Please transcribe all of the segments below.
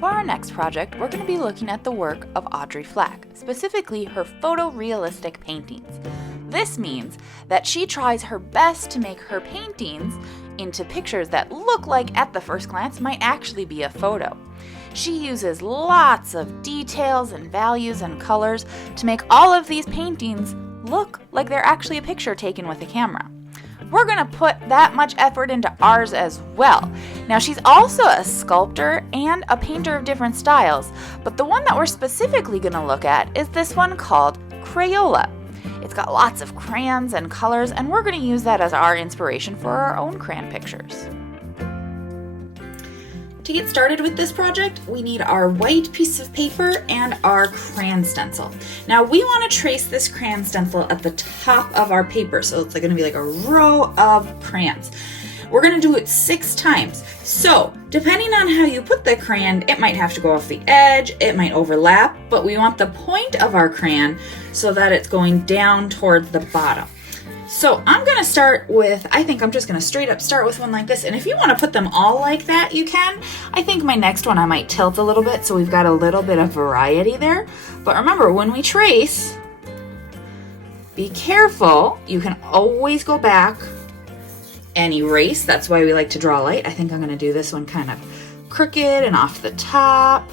For our next project, we're going to be looking at the work of Audrey Flack, specifically her photorealistic paintings. This means that she tries her best to make her paintings into pictures that look like, at the first glance, might actually be a photo. She uses lots of details and values and colors to make all of these paintings look like they're actually a picture taken with a camera. We're going to put that much effort into ours as well. Now, she's also a sculptor and a painter of different styles, but the one that we're specifically going to look at is this one called Crayola. It's got lots of crayons and colors, and we're going to use that as our inspiration for our own crayon pictures. To get started with this project, we need our white piece of paper and our crayon stencil. Now we want to trace this crayon stencil at the top of our paper, so it's going to be like a row of crayons. We're going to do it 6 times. So depending on how you put the crayon, it might have to go off the edge, it might overlap, but we want the point of our crayon so that it's going down towards the bottom. So I'm going to start with, I think I'm just going to straight up start with one like this. And if you want to put them all like that, you can. I think my next one I might tilt a little bit so we've got a little bit of variety there. But remember, when we trace, be careful. You can always go back and erase. That's why we like to draw light. I think I'm going to do this one kind of crooked and off the top.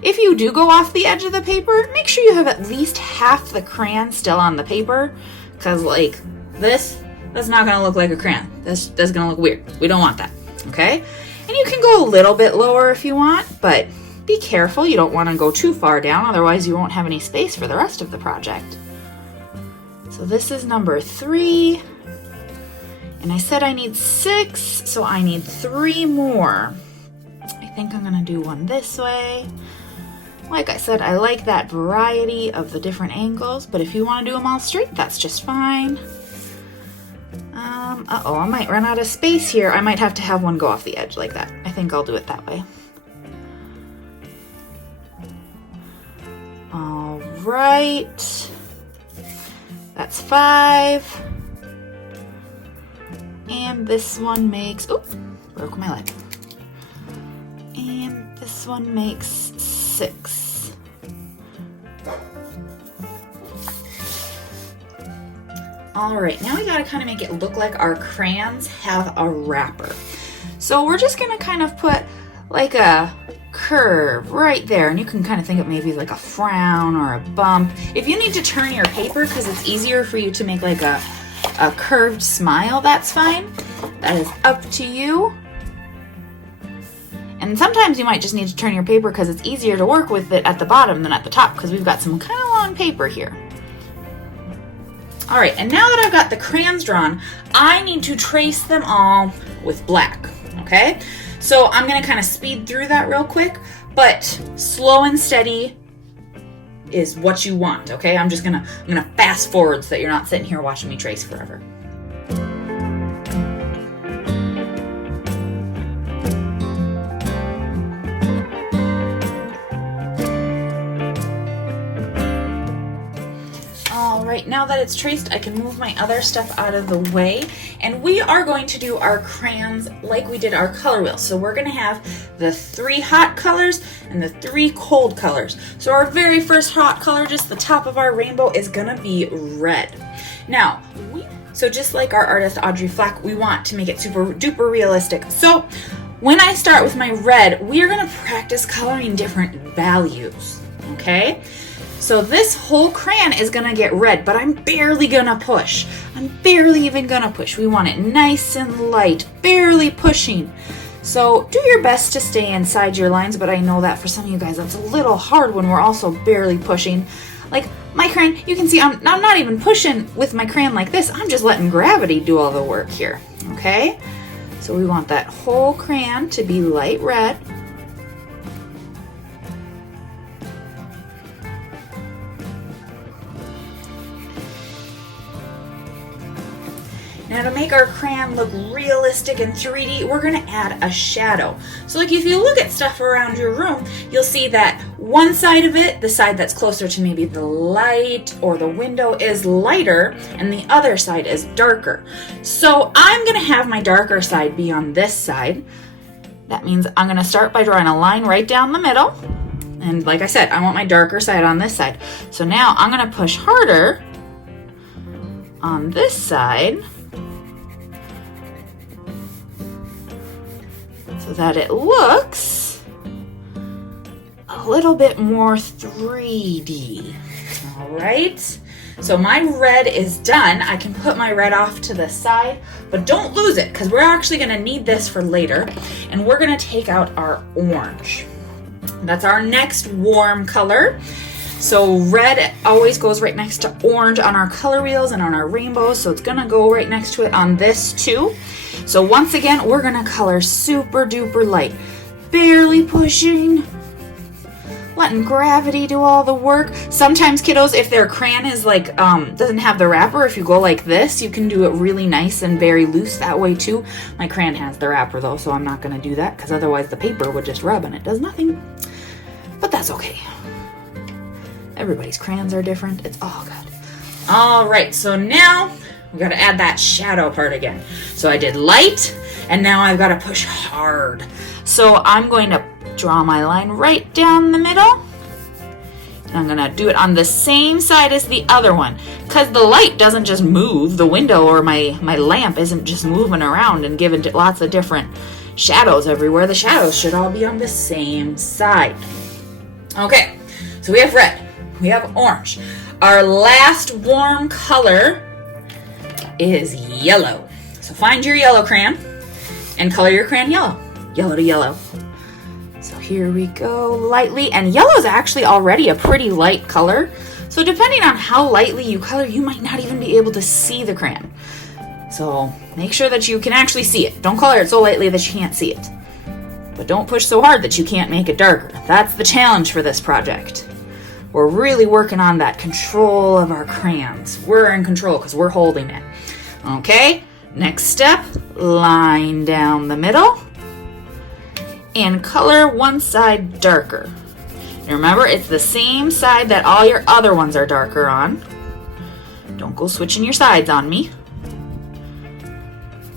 If you do go off the edge of the paper, make sure you have at least half the crayon still on the paper. Because like that's not going to look like a crayon. That's going to look weird. We don't want that, okay? And you can go a little bit lower if you want, but be careful. You don't want to go too far down, otherwise you won't have any space for the rest of the project. So this is number 3. And I said I need 6, so I need 3 more. I think I'm going to do one this way. Like I said, I like that variety of the different angles, but if you want to do them all straight, that's just fine. Uh-oh, I might run out of space here. I might have to have one go off the edge like that. I think I'll do it that way. All right. That's 5. And this one makes, oop, broke my leg. And this one makes 6. All right, now we gotta kind of make it look like our crayons have a wrapper. So we're just gonna kind of put like a curve right there, and you can kind of think of maybe like a frown or a bump. If you need to turn your paper because it's easier for you to make like a curved smile, that's fine. That is up to you. And sometimes you might just need to turn your paper because it's easier to work with it at the bottom than at the top because we've got some kind of long paper here. All right, and now that I've got the crayons drawn, I need to trace them all with black, okay? So I'm gonna kind of speed through that real quick, but slow and steady is what you want, okay? I'm gonna fast forward so that you're not sitting here watching me trace forever. Right, now that it's traced, I can move my other stuff out of the way, and we are going to do our crayons like we did our color wheel. So we're going to have the 3 hot colors and the 3 cold colors. So our very first hot color, just the top of our rainbow, is going to be red. Now, so just like our artist Audrey Flack, we want to make it super duper realistic. So when I start with my red, we are going to practice coloring different values, okay? So this whole crayon is gonna get red, but I'm barely gonna push. I'm barely even gonna push. We want it nice and light, barely pushing. So do your best to stay inside your lines, but I know that for some of you guys, that's a little hard when we're also barely pushing. Like my crayon, you can see I'm not even pushing with my crayon like this. I'm just letting gravity do all the work here, okay? So we want that whole crayon to be light red. Now to make our crayon look realistic and 3D, we're gonna add a shadow. So like if you look at stuff around your room, you'll see that one side of it, the side that's closer to maybe the light or the window, is lighter and the other side is darker. So I'm gonna have my darker side be on this side. That means I'm gonna start by drawing a line right down the middle. And like I said, I want my darker side on this side. So now I'm gonna push harder on this side so that it looks a little bit more 3D. All right, so my red is done. I can put my red off to the side, but don't lose it because we're actually gonna need this for later. And we're gonna take out our orange. That's our next warm color. So red always goes right next to orange on our color wheels and on our rainbows. So it's gonna go right next to it on this too. So once again, we're gonna color super duper light, barely pushing, letting gravity do all the work. Sometimes kiddos, if their crayon is like, doesn't have the wrapper, if you go like this, you can do it really nice and very loose that way too. My crayon has the wrapper though, so I'm not gonna do that because otherwise the paper would just rub and it does nothing. But that's okay. Everybody's crayons are different. It's all good. All right, so now we gotta add that shadow part again. So I did light, and now I've gotta push hard. So I'm going to draw my line right down the middle. And I'm gonna do it on the same side as the other one, because the light doesn't just move. The window or my lamp isn't just moving around and giving lots of different shadows everywhere. The shadows should all be on the same side. Okay, so we have red, we have orange. Our last warm color is yellow. So find your yellow crayon and color your crayon yellow. Yellow to yellow. So here we go, lightly. And yellow is actually already a pretty light color. So depending on how lightly you color, you might not even be able to see the crayon. So make sure that you can actually see it. Don't color it so lightly that you can't see it. But don't push so hard that you can't make it darker. That's the challenge for this project. We're really working on that control of our crayons. We're in control because we're holding it. Okay, next step, line down the middle and color one side darker. And remember, it's the same side that all your other ones are darker on. Don't go switching your sides on me.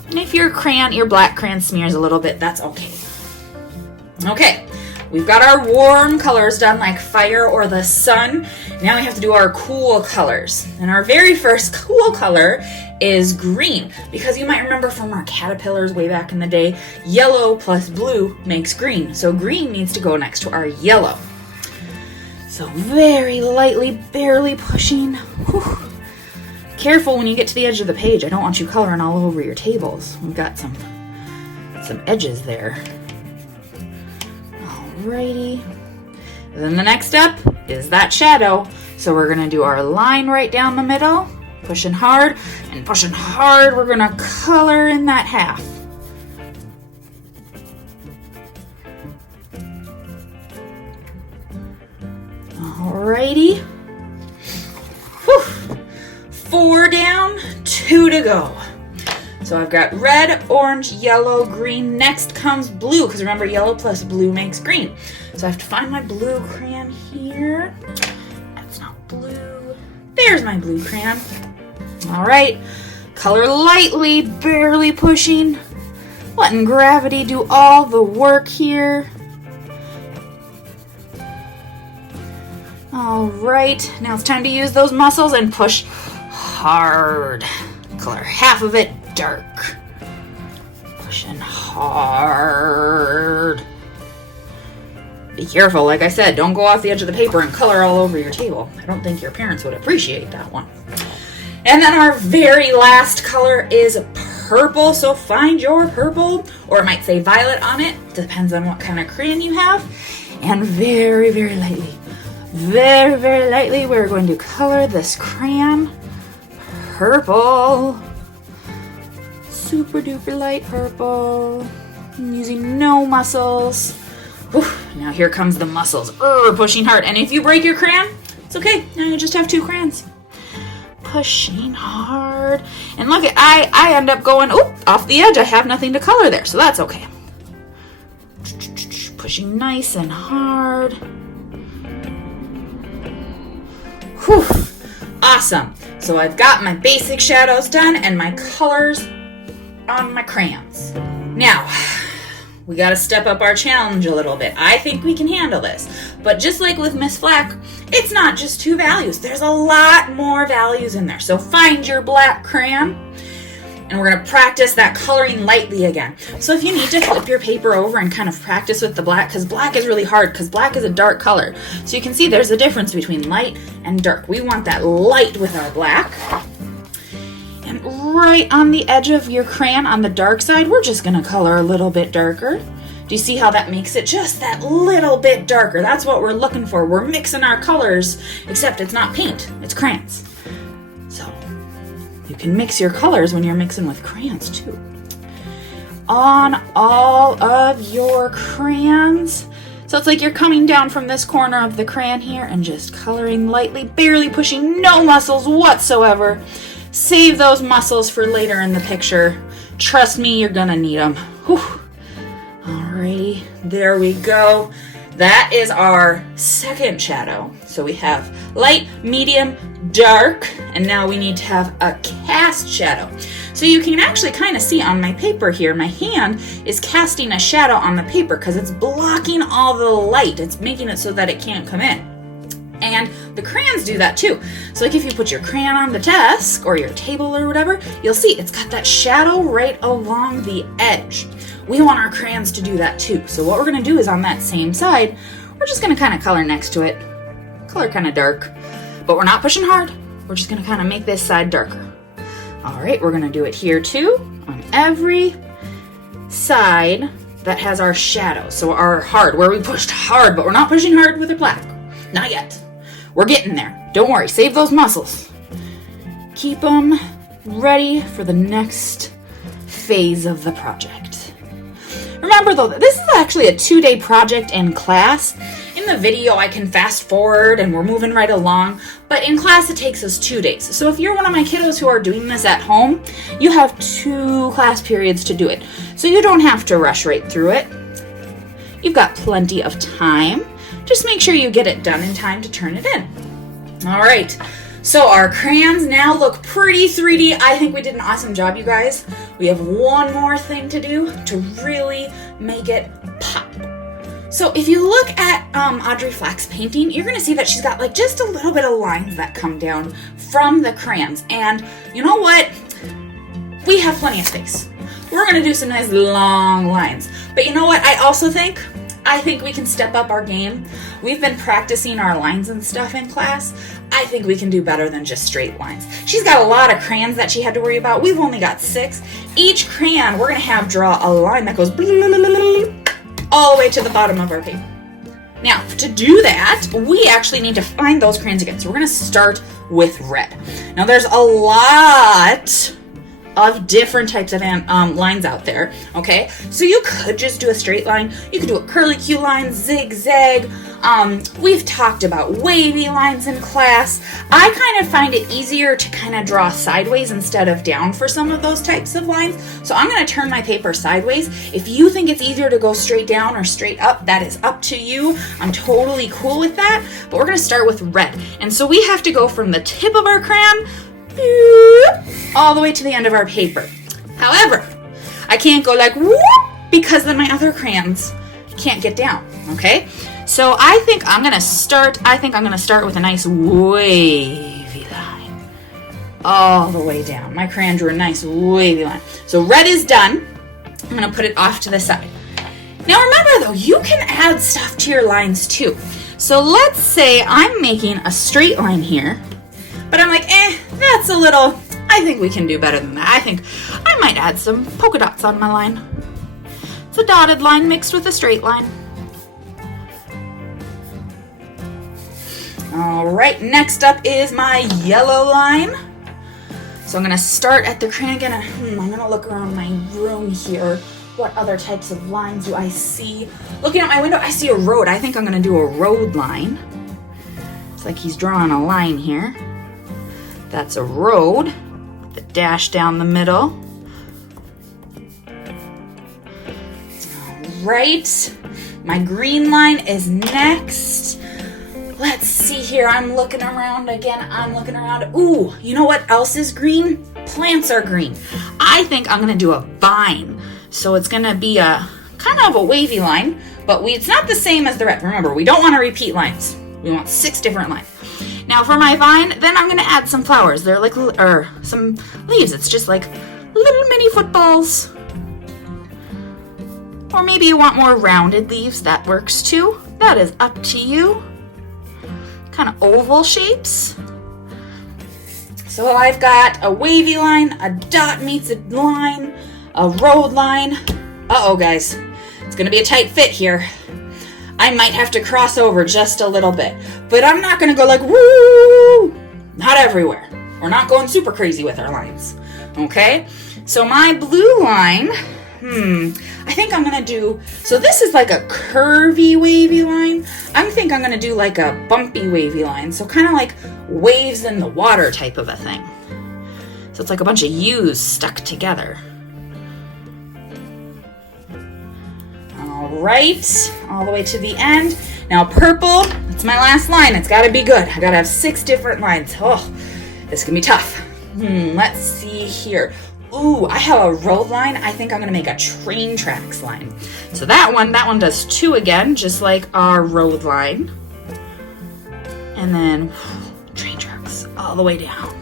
And if your black crayon smears a little bit, that's okay. Okay, we've got our warm colors done like fire or the sun. Now we have to do our cool colors. And our very first cool color is green, because you might remember from our caterpillars way back in the day, yellow plus blue makes green. So green needs to go next to our yellow. So very lightly, barely pushing. Whew. Careful when you get to the edge of the page. I don't want you coloring all over your tables. We've got some edges there. Alrighty. And then the next step is that shadow. So we're gonna do our line right down the middle, pushing hard, and pushing hard, we're gonna color in that half. Alrighty. Whew. 4 down, 2 to go. So I've got red, orange, yellow, green. Next comes blue, because remember, yellow plus blue makes green. So I have to find my blue crayon here. That's not blue. There's my blue crayon. All right, color lightly, barely pushing, letting gravity do all the work here. All right, now it's time to use those muscles and push hard. Color half of it dark. Pushing hard. Be careful, like I said, don't go off the edge of the paper and color all over your table. I don't think your parents would appreciate that one. And then our very last color is purple, so find your purple, or it might say violet on it, depends on what kind of crayon you have. And very, very lightly, we're going to color this crayon purple. Super duper light purple. I'm using no muscles. Whew, now here comes the muscles. Pushing hard. And if you break your crayon, it's okay. Now you just have 2 crayons. Pushing hard. And look, I end up going off the edge. I have nothing to color there, so that's okay. Pushing nice and hard. Whew. Awesome. So I've got my basic shadows done and my colors on my crayons. Now, we got to step up our challenge a little bit. I think we can handle this. But just like with Miss Flack, it's not just 2 values. There's a lot more values in there. So find your black crayon, and we're going to practice that coloring lightly again. So if you need to flip your paper over and kind of practice with the black, because black is really hard, because black is a dark color. So you can see there's a difference between light and dark. We want that light with our black. And right on the edge of your crayon on the dark side, we're just going to color a little bit darker. Do you see how that makes it just that little bit darker? That's what we're looking for. We're mixing our colors, except it's not paint, it's crayons. So you can mix your colors when you're mixing with crayons too. On all of your crayons. So it's like you're coming down from this corner of the crayon here and just coloring lightly, barely pushing, no muscles whatsoever. Save those muscles for later in the picture. Trust me, you're gonna need them. Whew. Alrighty, there we go. That is our second shadow. So we have light, medium, dark, and now we need to have a cast shadow. So you can actually kind of see on my paper here, my hand is casting a shadow on the paper because it's blocking all the light. It's making it so that it can't come in. And the crayons do that too. So like if you put your crayon on the desk or your table or whatever, you'll see it's got that shadow right along the edge. We want our crayons to do that too. So what we're gonna do is on that same side, we're just gonna kind of color next to it. Color kind of dark, but we're not pushing hard. We're just gonna kind of make this side darker. All right, we're gonna do it here too, on every side that has our shadow. So our hard, where we pushed hard, but we're not pushing hard with our black. Not yet. We're getting there. Don't worry, save those muscles. Keep them ready for the next phase of the project. Remember though, this is actually a 2-day project in class. In the video, I can fast forward and we're moving right along, but in class it takes us 2 days. So if you're one of my kiddos who are doing this at home, you have 2 class periods to do it. So you don't have to rush right through it. You've got plenty of time. Just make sure you get it done in time to turn it in. All right, so our crayons now look pretty 3D. I think we did an awesome job, you guys. We have one more thing to do to really make it pop. So if you look at Audrey Flack's painting, you're gonna see that she's got like just a little bit of lines that come down from the crayons. And you know what? We have plenty of space. We're gonna do some nice long lines. But you know what I think we can step up our game. We've been practicing our lines and stuff in class. I think we can do better than just straight lines. She's got a lot of crayons that she had to worry about. We've only got 6. Each crayon, we're gonna have draw a line that goes all the way to the bottom of our paper. Now, to do that, we actually need to find those crayons again. So we're gonna start with red. Now there's a lot of different types of lines out there, okay? So you could just do a straight line. You could do a curly Q line, zigzag. We've talked about wavy lines in class. I kind of find it easier to kind of draw sideways instead of down for some of those types of lines. So I'm gonna turn my paper sideways. If you think it's easier to go straight down or straight up, that is up to you. I'm totally cool with that, but we're gonna start with red. And so we have to go from the tip of our crayon all the way to the end of our paper. However, I can't go like whoop because then my other crayons can't get down, okay? So I think I'm gonna start with a nice wavy line all the way down. My crayon drew a nice wavy line. So red is done. I'm gonna put it off to the side. Now remember though, you can add stuff to your lines too. So let's say I'm making a straight line here, but I'm like, that's a little, I think we can do better than that. I think I might add some polka dots on my line. It's a dotted line mixed with a straight line. All right, next up is my yellow line. So I'm gonna start at the crayon again. I'm gonna look around my room here. What other types of lines do I see? Looking out my window, I see a road. I think I'm gonna do a road line. It's like he's drawing a line here. That's a road, the dash down the middle. All right, my green line is next. Let's see here, I'm looking around again, Ooh, you know what else is green? Plants are green. I think I'm gonna do a vine. So it's gonna be a kind of a wavy line, but it's not the same as the red. Remember, we don't want to repeat lines. We want 6 different lines. Now for my vine, then I'm gonna add some flowers. They're like, or some leaves. It's just like little mini footballs. Or maybe you want more rounded leaves, that works too. That is up to you. Kind of oval shapes. So I've got a wavy line, a dot meets a line, a road line. Uh-oh, guys, it's gonna be a tight fit here. I might have to cross over just a little bit, but I'm not gonna go like, woo, not everywhere. We're not going super crazy with our lines, okay? So my blue line, I think I'm gonna do, so this is like a curvy wavy line. I think I'm gonna do like a bumpy wavy line. So kind of like waves in the water type of a thing. So it's like a bunch of U's stuck together. All right, all the way to the end. Now purple, that's my last line. It's gotta be good. I gotta have 6 different lines. Oh, this can be tough. Let's see here. Ooh, I have a road line. I think I'm gonna make a train tracks line. So that one does 2 again, just like our road line. And then train tracks all the way down.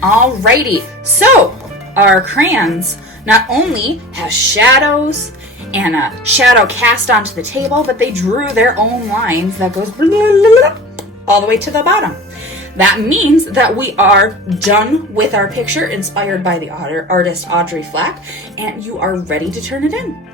Alrighty, so our crayons not only have shadows and a shadow cast onto the table, but they drew their own lines that goes all the way to the bottom. That means that we are done with our picture inspired by the artist Audrey Flack, and you are ready to turn it in.